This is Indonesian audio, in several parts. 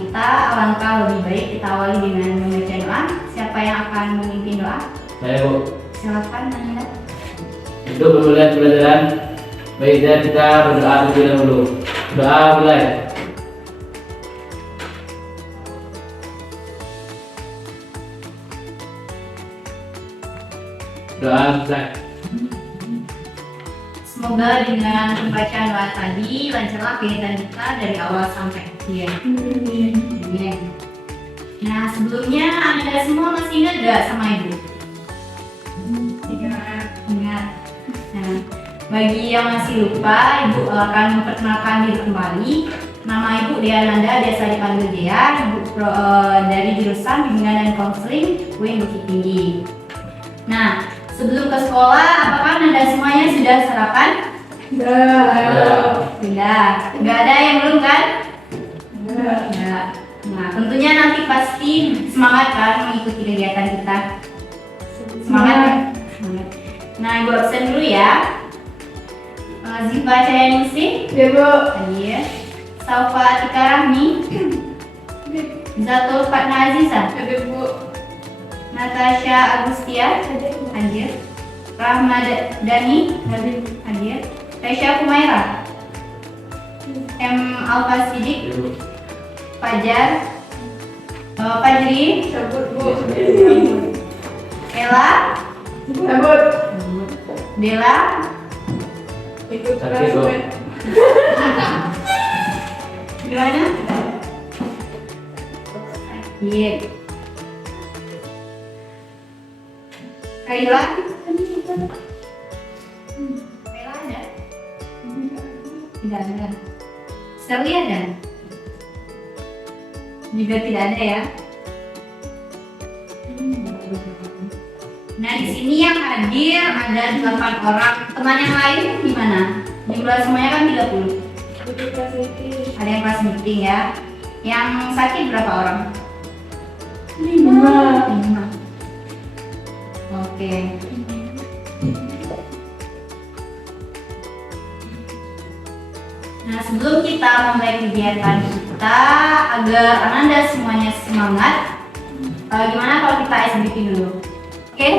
kita, alangkah lebih baik kita awali dengan membaca doa. Siapa yang akan memimpin doa? Saya, Bu. Silakan, Anda. Untuk pemulihan pelajaran, baiknya kita berdoa terlebih dahulu. Doa mulai. Doa mulai. Semoga dengan pembacaan doa tadi lancarlah kegiatan kita dari awal sampai akhir. Amin. Nah, sebelumnya Anda semua masih ingat gak sama Ibu? Ingat. Nah, bagi yang masih lupa, Ibu akan memperkenalkan diri kembali. Nama Ibu Dea Nanda, biasa dipanggil Dea. Ibu dari jurusan Bimbingan dan Konseling UIN Bukit Tinggi. Nah, sebelum ke sekolah, apakah Anda semuanya sudah sarapan? Sudah. Nggak ada yang belum kan? Enggak. Nah, tentunya nanti pasti semangat kan mengikuti kegiatan kita. Semangat ya? Semangat. Nah, Ibu absen dulu ya. Ziva Cahyningsih. Ya, Bu. Hadir. Saufa Atika Rahmi. Zatul Fatna Aziza. Ada, Bu. Natasha Agustia. Hadir. Rahma Dani. Hadir. Resya Kumaira. M. Alfa Sidik. Ibu. Fajar. Fajri. Cabut, Bu. Ella. Cabut. Dela. Ikut Sakit, Bu. kelas, Gimana? Iya. Kaila. Kaila ada? Tidak ada. Sally ada? Juga tidak ada ya. Nah, di sini yang hadir ada 8 orang. Teman yang lain gimana? Jumlah semuanya kan 30. Ikut kelas ini. Ada yang kelas meeting ya. Yang sakit berapa orang? 5. 5. Oke. Nah, sebelum kita memulai kegiatan kita agar Ananda semuanya semangat, gimana kalau kita ice breaking dulu? Oke?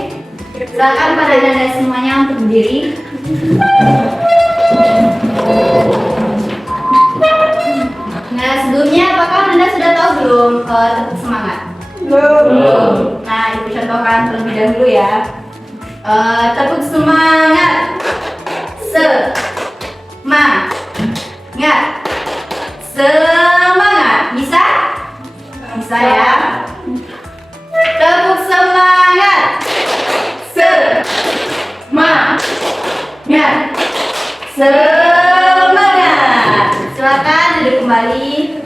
Silakan pada Ananda semuanya untuk berdiri. Nah, sebelumnya apakah Anda sudah tahu belum tepuk semangat? Belum. Nah, Ibu contohkan terlebih dahulu ya. Tepuk semangat. Semangat. Semangat. Bisa? Bisa ya. Tepuk semangat. Semangat. Semangat. Silakan duduk kembali.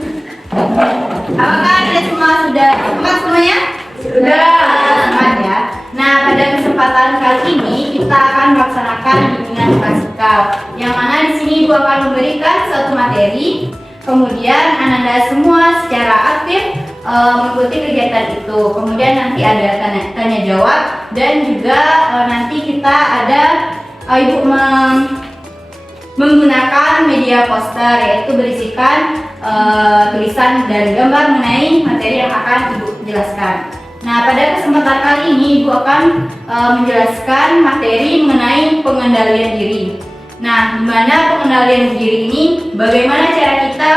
Apakah Anda semua sudah semangat semuanya? Sudah. Semangat ya. Nah, pada kesempatan kali ini kita akan melaksanakan bimbingan klasikal, yang mana di sini Ibu akan memberikan suatu materi, kemudian Ananda semua secara aktif mengikuti kegiatan itu. Kemudian nanti ada tanya jawab dan juga nanti kita ada Ibu menggunakan media poster, yaitu berisikan tulisan dan gambar mengenai materi yang akan Ibu jelaskan. Nah, pada kesempatan kali ini Ibu akan menjelaskan materi mengenai pengendalian diri. Nah, di mana pengendalian diri ini, bagaimana cara kita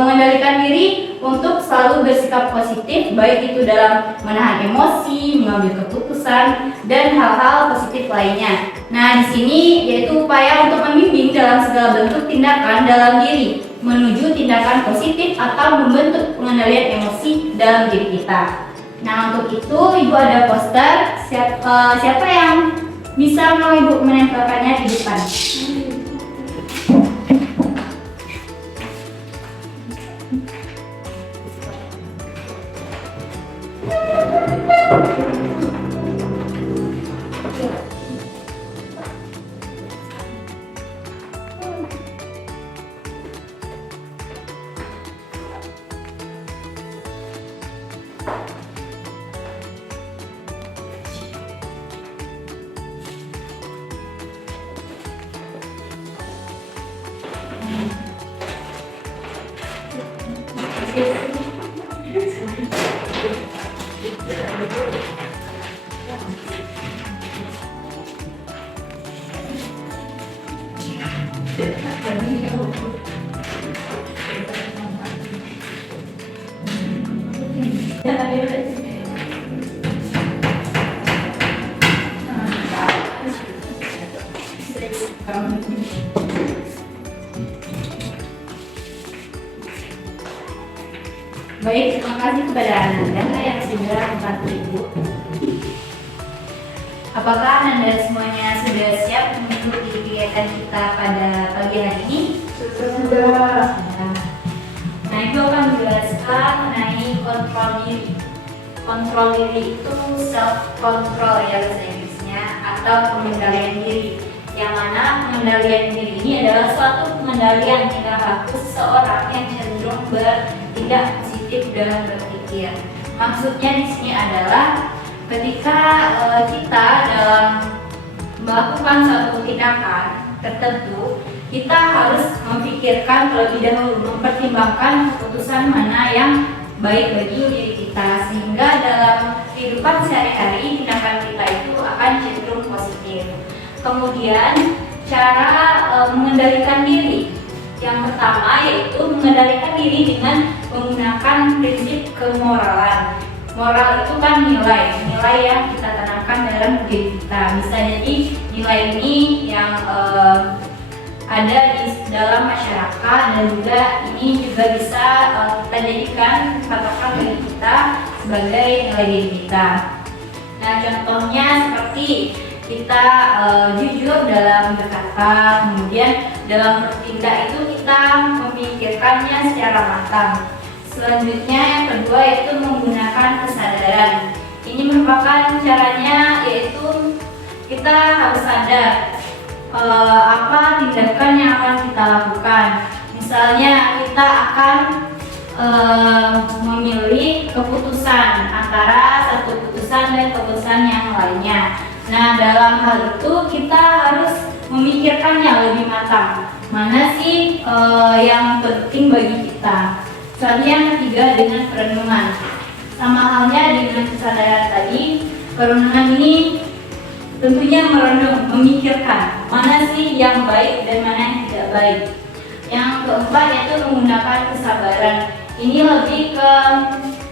mengendalikan diri untuk selalu bersikap positif, baik itu dalam menahan emosi, mengambil keputusan, dan hal-hal positif lainnya. Nah, di sini yaitu upaya untuk membimbing dalam segala bentuk tindakan dalam diri menuju tindakan positif atau membentuk pengendalian emosi dalam diri kita. Nah, untuk itu Ibu ada poster. Siapa yang bisa mau Ibu menempelkannya di depan? Baik, terima kasih kepada Ananda yang sudah membantu Ibu. Apakah Ananda semuanya sudah siap mengikuti kegiatan kita pada pagi hari ini? Sudah. Nah, Ibu akan menjelaskan mengenai kontrol diri. Kontrol diri itu self control ya bahasa Inggrisnya, atau pengendalian diri. Yang mana pengendalian diri ini adalah suatu pengendalian tingkah laku seseorang yang cenderung bertindak positif dalam berpikir. Maksudnya di sini adalah ketika kita dalam melakukan suatu tindakan tertentu, kita harus memikirkan terlebih dahulu, mempertimbangkan keputusan mana yang baik bagi diri kita, sehingga dalam kehidupan sehari-hari tindakan kita itu akan cenderung positif. Kemudian cara mengendalikan diri yang pertama yaitu mengendalikan diri dengan menggunakan prinsip kemoralan. Moral itu kan nilai yang kita tanamkan dalam diri kita. Bisa jadi nilai ini yang ada di dalam masyarakat, dan juga ini juga bisa kita jadikan patokan bagi kita sebagai nilai diri kita. Nah, contohnya seperti kita jujur dalam berkata, kemudian dalam bertindak itu kita memikirkannya secara matang. Selanjutnya yang kedua yaitu menggunakan kesadaran. Ini merupakan caranya yaitu kita harus sadar apa tindakan yang akan kita lakukan. Misalnya kita akan memilih keputusan antara satu keputusan dan keputusan yang lainnya. Nah, dalam hal itu kita harus memikirkannya lebih matang. Mana sih yang penting bagi kita? Selanjutnya yang ketiga dengan perenungan. Sama halnya dengan kesadaran tadi, perenungan ini tentunya merenung, memikirkan mana sih yang baik dan mana yang tidak baik. Yang keempat yaitu menggunakan kesabaran. Ini lebih ke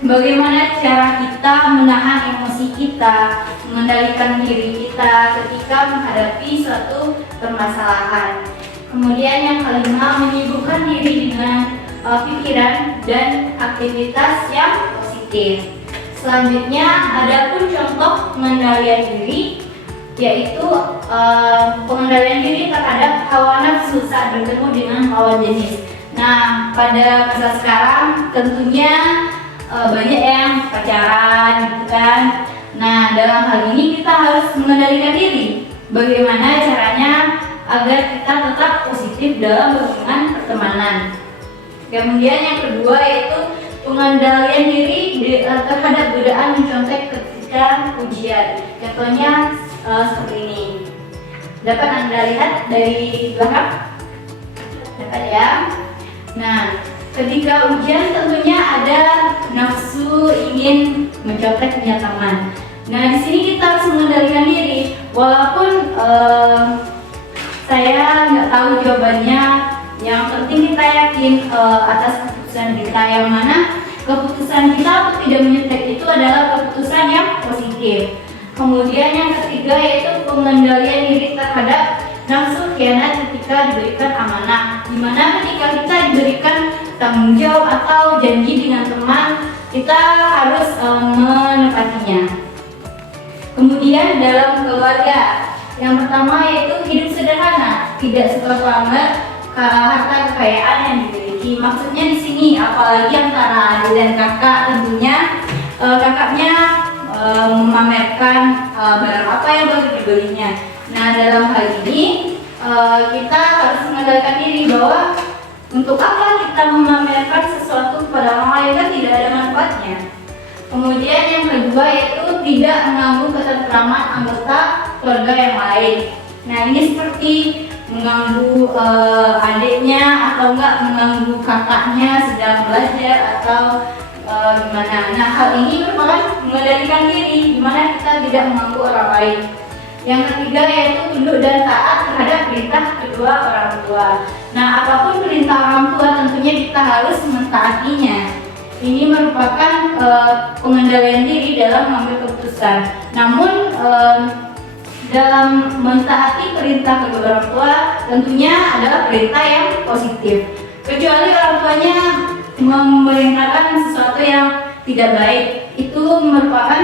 bagaimana cara kita menahan emosi kita, mengendalikan diri kita ketika menghadapi suatu permasalahan. Kemudian yang kelima, menyibukkan diri dengan pikiran dan aktivitas yang positif. Selanjutnya, ada pun contoh pengendalian diri, yaitu pengendalian diri terhadap hawa nafsu saat bertemu dengan lawan jenis. Nah, pada masa sekarang tentunya banyak yang pacaran gitu kan. Nah, dalam hal ini kita harus mengendalikan diri. Bagaimana caranya agar kita tetap positif dalam hubungan pertemanan. Kemudian yang kedua yaitu pengendalian diri terhadap godaan mencontek ketika ujian. Contohnya seperti ini. Dapat Anda lihat dari belakang? Dapat ya? Nah, ketika ujian tentunya ada nafsu ingin mencontek punya teman. Nah, di sini kita harus mengendalikan diri. Walaupun saya nggak tahu jawabannya, yang penting kita yakin atas keputusan kita, yang mana keputusan kita untuk tidak menyontek itu adalah keputusan yang positif. Kemudian yang ketiga yaitu pengendalian diri terhadap nafsu khianat ketika diberikan amanah, dimana ketika kita diberikan tanggung jawab atau janji dengan teman, kita harus menepatinya. Kemudian dalam keluarga, yang pertama yaitu hidup sederhana, tidak suka pamer harta kekayaan yang dimiliki. Maksudnya di sini apalagi antara adik dan kakak, tentunya kakaknya memamerkan barang apa yang baru dibelinya. Nah, dalam hal ini kita harus mengendalikan diri bahwa untuk apa kita memamerkan sesuatu kepada orang lain, kan tidak ada manfaatnya. Kemudian yang kedua yaitu tidak mengganggu ketentraman anggota keluarga yang lain. Nah, ini seperti mengganggu adiknya atau enggak mengganggu kakaknya sedang belajar atau gimana. Nah, hal ini merupakan mengendalikan diri, di mana kita tidak mengganggu orang lain. Yang ketiga yaitu tunduk dan taat terhadap perintah kedua orang tua. Nah, apapun perintah orang tua tentunya kita harus mentaatinya. Ini merupakan pengendalian diri dalam mengambil keputusan. Namun dalam mentaati perintah kedua orang tua tentunya adalah perintah yang positif. Kecuali orang tuanya memerintahkan sesuatu yang tidak baik, itu merupakan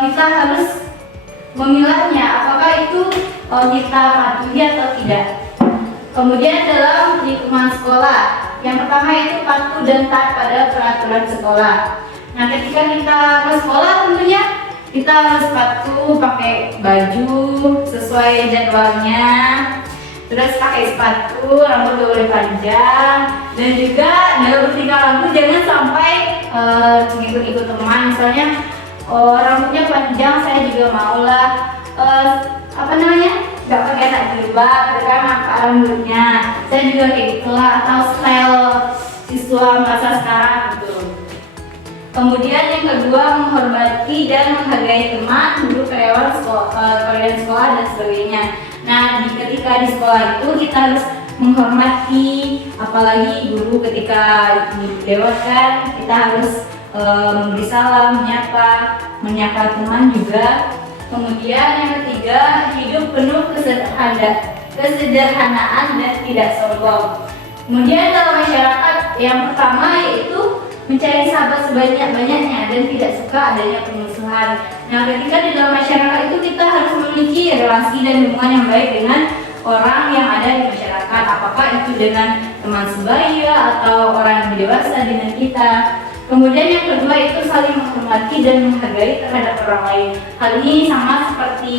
kita harus memilahnya apakah itu kita patuhi atau tidak. Kemudian dalam lingkungan sekolah, yang pertama itu patuh dan taat pada peraturan sekolah. Nah, ketika kita ke sekolah tentunya kita harus patuh, pakai baju sesuai jadwalnya, terus pakai sepatu, rambut gak boleh panjang, dan juga dalam bertingkah laku jangan sampai ikut-ikut teman. Misalnya rambutnya panjang, saya juga maulah nggak pakai tak jilbab, kan nampak rambutnya, saya juga kayak gitulah, atau style siswa masa sekarang gitu. Kemudian yang kedua, menghormati dan menghargai teman, guru, karyawan sekolah dan sebagainya. Nah, ketika di sekolah itu kita harus menghormati, apalagi guru ketika lewat kan kita harus memberi salam, menyapa teman juga. Kemudian yang ketiga, hidup penuh kesederhanaan dan tidak sombong. Kemudian dalam masyarakat, yang pertama yaitu mencari sahabat sebanyak-banyaknya dan tidak suka adanya permusuhan. Nah, ketika di dalam masyarakat itu kita harus memiliki relasi dan hubungan yang baik dengan orang yang ada di masyarakat, apakah itu dengan teman sebaya atau orang yang dewasa dengan kita. Kemudian yang kedua itu saling menghormati dan menghargai terhadap orang lain. Hal ini sama seperti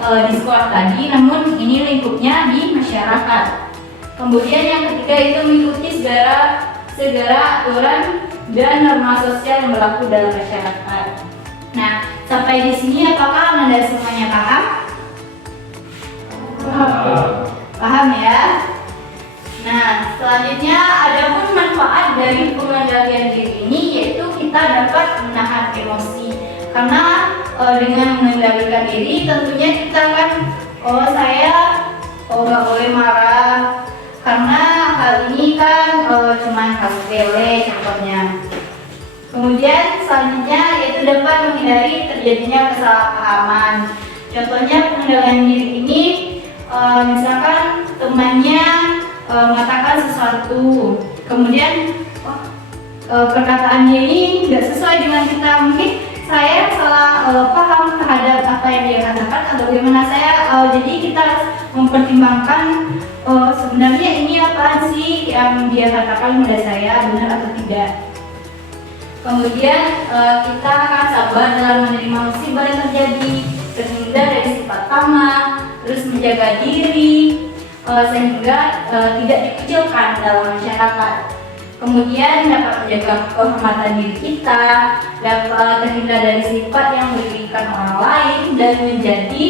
di sekolah tadi, namun ini lingkupnya di masyarakat. Kemudian yang ketiga itu mengikuti segala aturan dan norma sosial yang berlaku dalam masyarakat. Nah, sampai di sini apakah Anda semuanya paham? Paham ya? Nah, selanjutnya ada pun manfaat dari pengendalian diri ini, yaitu kita dapat menahan emosi. Karena dengan mengendalikan diri tentunya kita kan saya nggak boleh marah, karena hal ini kan cuma hal sepele contohnya. Kemudian selanjutnya yaitu dapat menghindari terjadinya kesalahpahaman. Contohnya pengendalian diri ini, misalkan temannya mengatakan sesuatu, kemudian perkataannya ini tidak sesuai dengan kita, mungkin saya salah paham terhadap apa yang dia katakan atau bagaimana saya, jadi kita harus mempertimbangkan sebenarnya ini apa sih yang dia katakan pada saya, benar atau tidak. Kemudian kita akan sabar dalam menerima musibah yang terjadi, terhindar dari sifat tamak, terus menjaga diri sehingga tidak dikucilkan dalam masyarakat. Kemudian dapat menjaga kehormatan diri kita, dapat terhindar dari sifat yang merugikan orang lain dan menjadi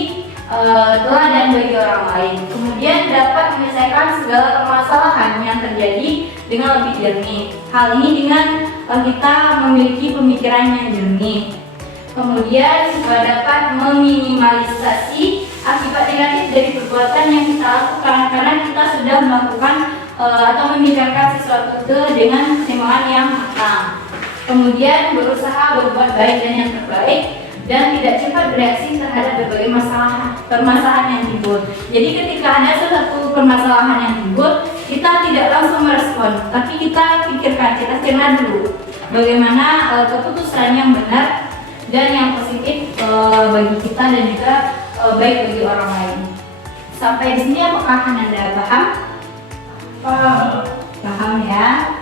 teladan bagi orang lain. Kemudian dapat menyelesaikan segala permasalahan yang terjadi dengan lebih jernih. Hal ini dengan kita memiliki pemikiran yang jernih. Kemudian dapat meminimalisasi akibat negatif dari perbuatan yang kita lakukan, karena kita sudah melakukan atau memikirkan sesuatu itu dengan pertimbangan yang matang. Kemudian berusaha berbuat baik dan yang terbaik, dan tidak cepat bereaksi terhadap berbagai permasalahan yang timbul. Jadi ketika ada suatu permasalahan yang timbul, kita tidak langsung merespon, tapi kita pikirkan, kita cerna dulu bagaimana keputusan yang benar dan yang positif bagi kita dan juga baik bagi orang lain. Sampai di sini apakah Anda paham? Paham ya?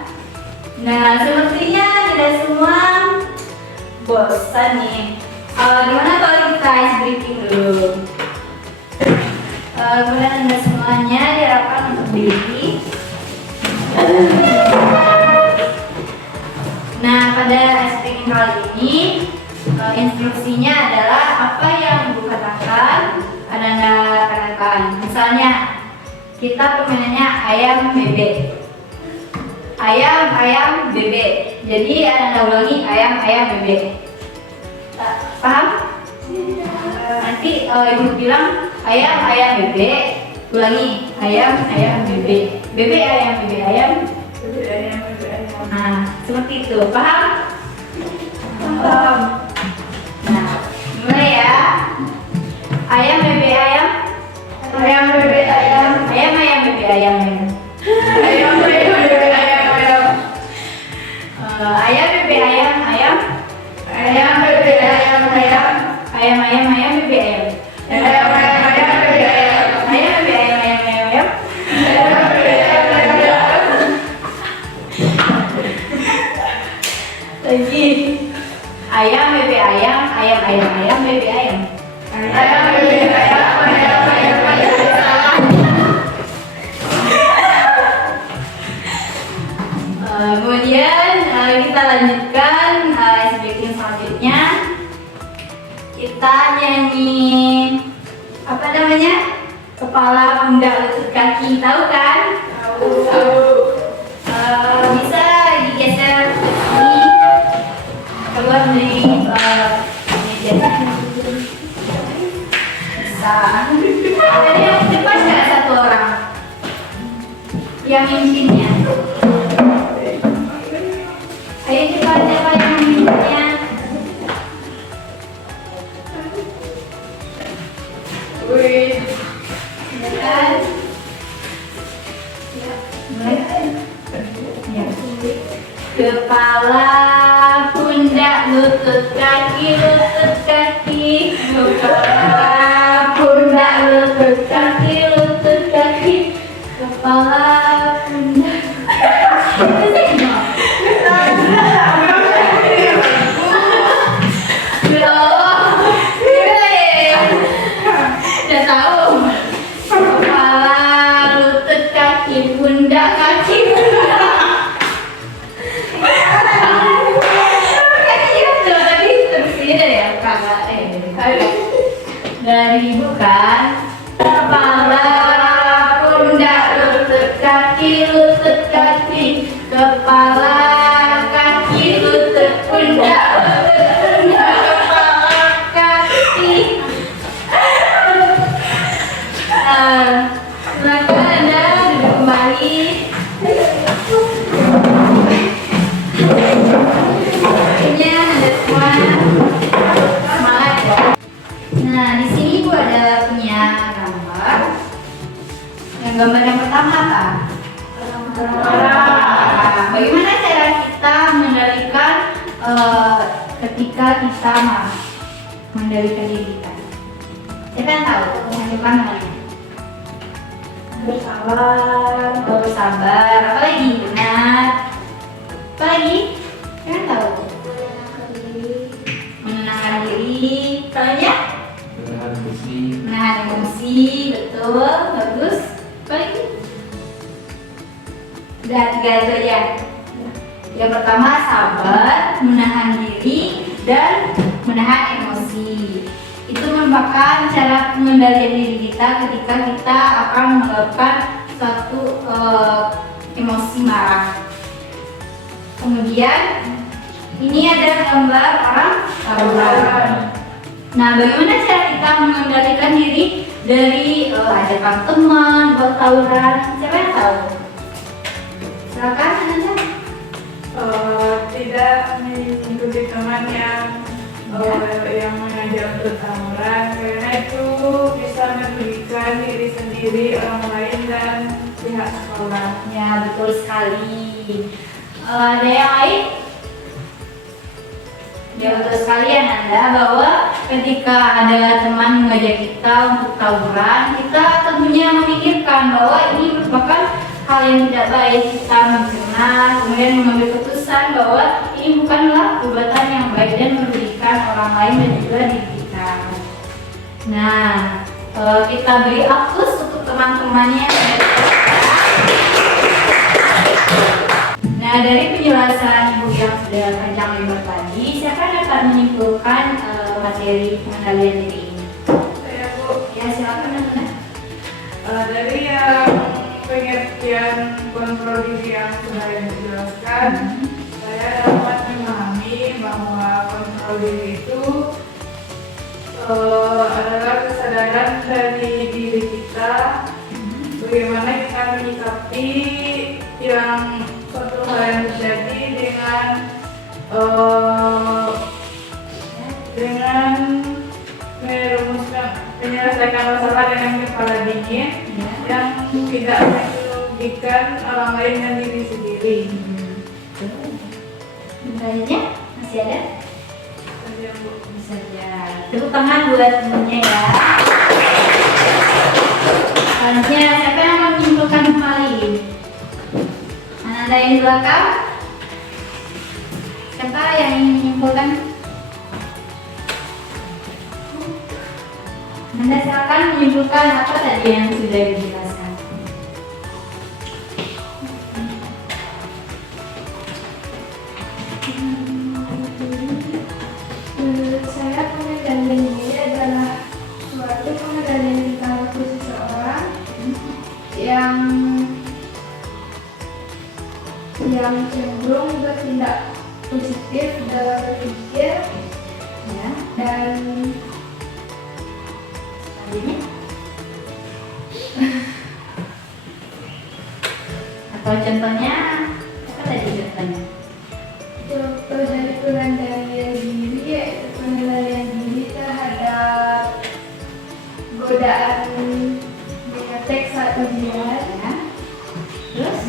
Nah, sepertinya tidak semua bosan nih. Gimana kalau kita ice breaking dulu? Kemudian Anda semuanya diharapkan untuk berdiri. Nah, pada ice breaking kali ini instruksinya adalah apa yang Ibu katakan Anda katakan. Misalnya kita permainannya ayam bebek. Ayam bebek. Jadi Anda ulangi ayam bebek. Paham? Nanti Ibu bilang ayam bebek, ulangi ayam bebek. Bebek ayam. Nah, seperti itu. Paham? Nah, mulai ya. Ayam bebek ayam. Ayam bebek ayam. Ayam ayam bebek ayam. Ayam bebek ayam ayam. Ayam bebek ayam ayam. Ayam bebek ayam ayam. Ayam ayam ayam bebek ayam. Ayam ayam ayam bebek ayam. Ayam bebek ayam ayam ayam ayam. Ayam bebek ayam ayam. Lagi. Ayam bebek ayam ayam ayam ayam bebek ayam. Ayam bebek ayam ayam ayam ayam. Kemudian kita lanjutkan speaking selanjutnya. Kita nyanyi apa namanya? Kepala, pundak, lutut, kaki, tahu kan? Bisa digeser ini keluar dari meja. Bisa. Ada yang depan nggak satu orang? Yang mimpinya. Ayo cepat siapa yang mimpinya? Wih. Ya kan? Ya, mulai. Ya. Kepala, pundak, lutut, kaki, lutut, kaki. Kepala, pundak, lutut, kaki, lutut, kaki. Kepala, pundak. Udah tahu. Kepala, lutut, kaki, pundak, kaki, pundak. Tadi terus ini dari kakak dari ibu kan. Kepala, pundak, lutut, kaki, lutut, kaki. Kepala, kaki, lutut, pundak, lutut, pundak. Kepala, kaki. Silakan Anda duduk kembali. Akhirnya Anda semua semangat ya. Nah, di sini Ibu ada punya gambar. Yang gambar yang pertama apa? Bagaimana cara kita mengendalikan ketika kita marah? Mengendalikan diri kita. Siapa yang tahu? Yang depan namanya? Bersabar. Sabar. Apa lagi? Benar. Apa lagi? Siapa yang tahu? Menenangkan diri. Soalnya? Menahan emosi. Menahan emosi. Betul. Bagus. Apa lagi? Udah 3 itu aja. Yang pertama sabar, menahan diri, dan menahan emosi. Itu merupakan cara pengendalian diri kita ketika kita akan menyebabkan suatu emosi marah. Kemudian ini ada gambar orang tawuran. Nah, bagaimana cara kita mengendalikan diri dari ajakan teman buat tawuran? Siapa yang tahu? Silakan Anda. Tidak mengikuti teman yang mengajak untuk tawuran, karena itu bisa merugikan diri sendiri, orang lain, dan pihak sekolah. Ya, betul sekali. Ada yang lain? Ya, betul sekali ya Nanda, bahwa ketika ada teman mengajak kita untuk tawuran, kita tentunya memikirkan bahwa ini merupakan hal yang tidak baik. Kita mencerna, kemudian mengambil keputusan bahwa ini bukanlah perbuatan yang baik dan merugikan orang lain dan juga diri kita. Nah, kita beri aplaus untuk teman-temannya. Nah, dari penjelasan Ibu yang sudah panjang lebar tadi, siapa yang akan menyimpulkan materi pengendalian diri ini? Saya, Bu. Ya, silakan Nanda. Dari yang pengertian kontrol diri yang sudah dijelaskan, saya dapat memahami bahwa kontrol diri itu adalah kesadaran dari diri kita, bagaimana kita menyikapi yang suatu hal yang terjadi dengan menyelesaikan masalah dengan kepala dingin yang tidak merugikan orang lain dan diri sendiri. Pertanyaannya masih ada? Saja, Bu. Bisa aja. Tepuk tangan buat temennya ya. Selanjutnya siapa yang mau menyimpulkan kembali? Ananda yang di belakang? Siapa yang ingin menyimpulkan? Anda silakan menyimpulkan apa tadi yang sudah dijelaskan. Menurut saya pengendalian diri adalah suatu pengendalian perilaku seseorang yang cenderung bertindak positif dalam berpikir Ya. dan Selanjutnya. Atau contohnya apa tadi contohnya? contoh dari pengendalian diri yaitu pengendalian diri terhadap godaan mengetek saat ujian. Ya. Terus?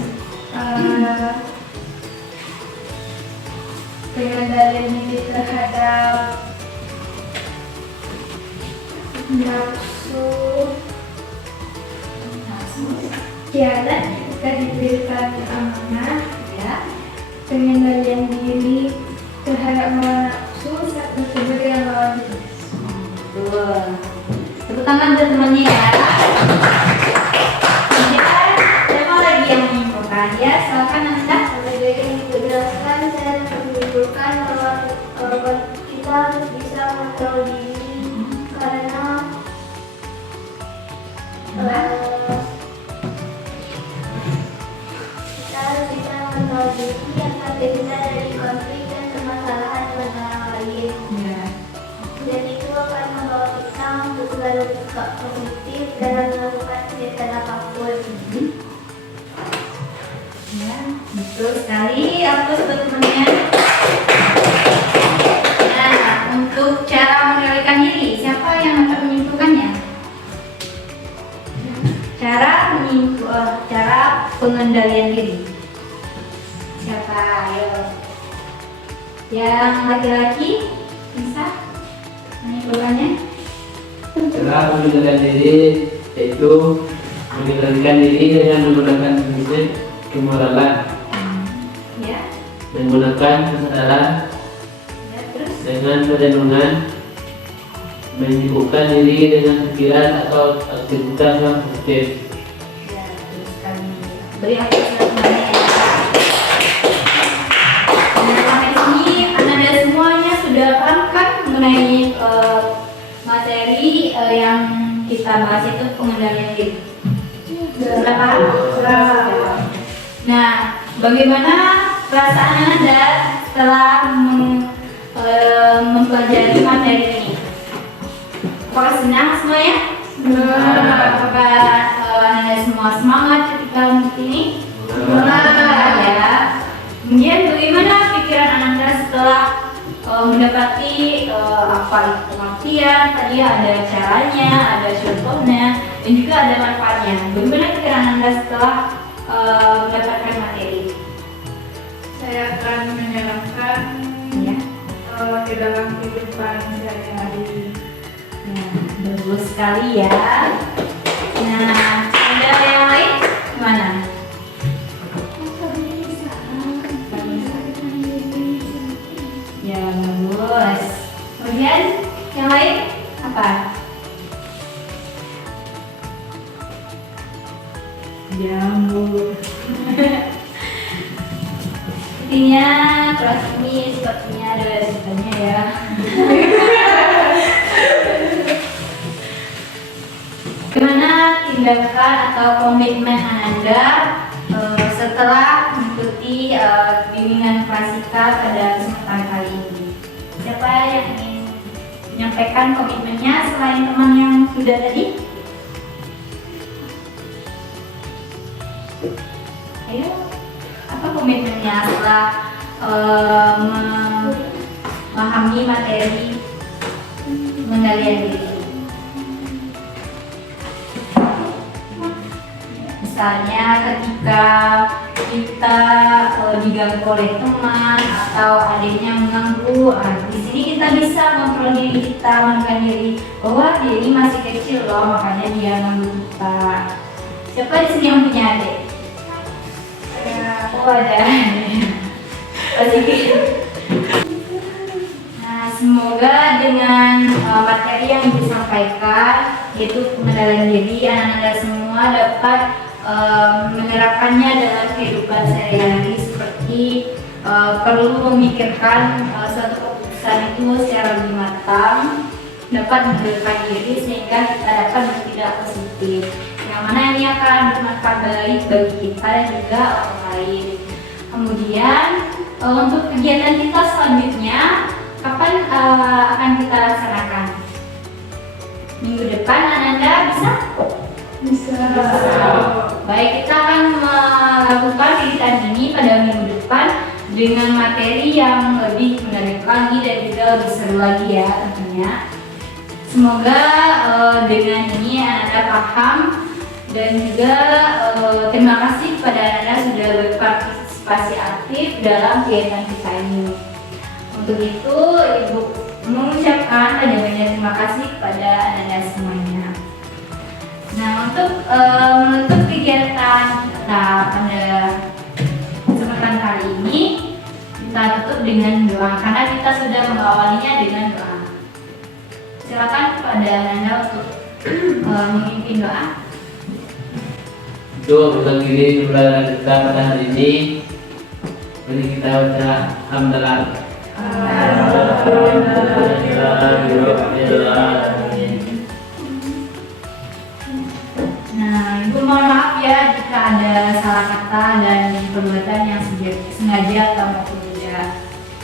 Pengendalian diri terhadap nafsu kiadat ketika diberikan amanah. Ya. Pengendalian diri terhadap hawa nafsu saat bertemu dengan lawan jenis. Betul. Tepuk tangan buat temannya ya. Siapa lagi yang menyimpulkan? Ya, silakan Anda. Sebagai yang dijelaskan, saya menyimpulkan bahwa kita harus bisa mengontrol diri karena kita harus bisa mengontrol diri agar kita dari konflik dan permasalahan dengan orang lain. Ya. Dan itu akan membawa kita untuk selalu bersikap positif dalam melakukan kegiatan apapun. Ya, betul sekali. Aplaus buat temannya. Nah, untuk cara mengendalikan diri, siapa yang dapat menyimpulkannya? Cara pengendalian diri. Siapa? Ayo. Yang laki-laki bisa menyimpulkannya? Cara mengendalikan diri yaitu mengendalikan diri dengan menggunakan prinsip kemoralan, Ya. menggunakan kesadaran Ya, terus? dengan perenungan, menyibukkan diri dengan pikiran atau aktivitas yang positif. Ya, betul sekali. Beri aplaus buat temannya ya. Nah, sampai sini Anda semuanya sudah paham kan mengenai materi yang kita bahas itu pengendalian diri. Sudah paham? Sudah. Nah, bagaimana perasaan Anda setelah mempelajari materi ini? Apakah senang semuanya? Apakah Anda semua semangat ketika untuk ini? Ya. Kemudian bagaimana pikiran Anda setelah mendapati apa itu pengertian? Tadi ada caranya, ada contohnya, dan juga ada manfaatnya. Bagaimana pikiran Anda setelah mendapatkan materi? Saya akan menerapkan Ya. di dalam kehidupan sehari-hari. Nah, bagus sekali ya. Nah, ada yang lain? Mana? Ya, bagus. Kemudian yang lain apa? Jambu. Sepertinya kelas ini sepertinya ada ceritanya ya. Bagaimana tindakan atau komitmen Anda setelah mengikuti bimbingan klasika pada kesempatan kali ini? Siapa yang ingin menyampaikan komitmennya selain teman yang sudah tadi? Ayo, apa komitmennya setelah memahami materi pengendalian diri? Misalnya ketika kita diganggu oleh teman atau adiknya mengganggu, di sini kita bisa kontrol diri kita, menekan diri bahwa dia ini masih kecil loh, makanya dia mengganggu kita. Siapa di sini yang punya adik? Oh ada. Nah, semoga dengan materi yang disampaikan, yaitu pengendalian diri, anak-anak semua dapat menerapkannya dalam kehidupan sehari-hari, seperti perlu memikirkan suatu keputusan itu secara lebih matang, dapat mengendalikan diri sehingga kita dapat bertindak positif, yang mana ini akan bermanfaat baik bagi kita dan juga orang lain. Kemudian untuk kegiatan kita selanjutnya, kapan akan kita laksanakan? Minggu depan, Ananda bisa? Bisa. Baik, kita akan melakukan kegiatan ini pada minggu depan dengan materi yang lebih menarik lagi dan juga lebih seru lagi ya tentunya. Semoga dengan ini Ananda paham, dan juga terima kasih kepada Ananda sudah berpartisipasi aktif dalam kegiatan kita ini. Untuk itu, Ibu mengucapkan banyak-banyak terima kasih kepada Ananda semuanya. Nah, untuk menutup kegiatan kita pada kesempatan kali ini, kita tutup dengan doa karena kita sudah mengawalinya dengan doa. Silakan kepada Ananda untuk memimpin doa. Untuk mengakhiri pembelajaran kita pada hari ini, mari kita baca hamdalah. Nah, Ibu mohon maaf ya jika ada salah kata dan perbuatan yang sengaja atau maupun tidak.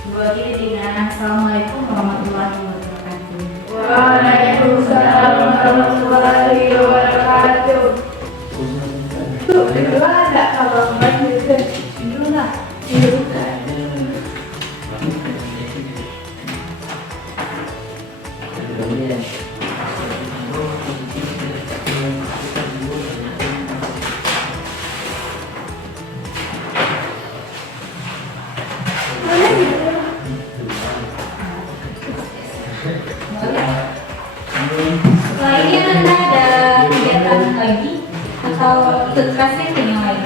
Ibu akhiri dengan Assalamualaikum warahmatullahi wabarakatuh. Waalaikumsalam warahmatullahi wabarakatuh. Tuh, kedua ada kalau banyak dulu lah. Setelah ini Anda ada kegiatan lagi atau kasih yang lain?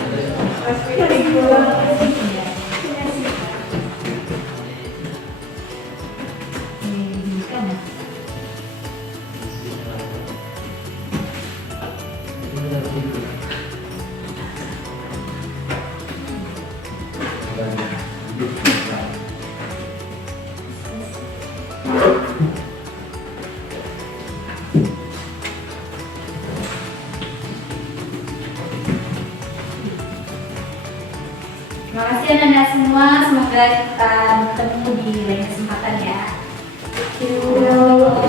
Terima kasih Anda semua, semoga kita bertemu di lain kesempatan ya. Thank you.